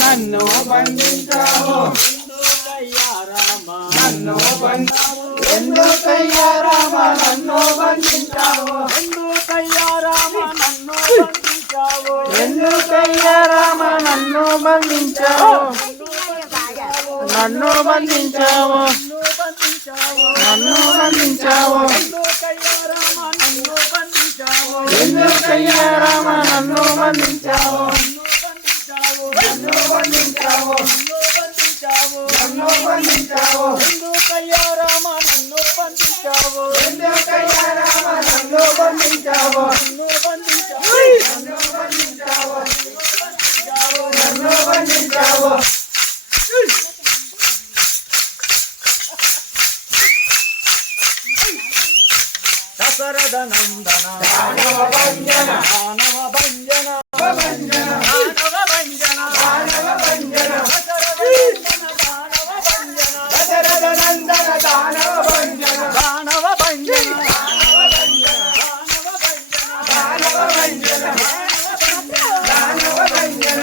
నన్ను బంధించావు ఎందుకయ్యా రామ నన్ను బంధించావు ఎందుకయ్యా రామ నన్ను బంధించావు నన్ను బంధించావు నన్ను బంధించావు ఎందుకయ్యా రామ నన్ను బంధించావు నన్ను బంధించావు నన్ను బంధించావు ఎందుకయ్యా రామ నన్ను బంధించావు ఎందుకయ్యా రామ నన్ను బంధించావు నన్ను బంధించావు నన్ను బంధించావు దశరథ నందన దానవ భంజన దానవ భంజన భంజన దానవ భంజన దానవ భంజన దశరథ నందన దానవ భంజన దానవ భంజన దానవ భంజన దానవ భంజన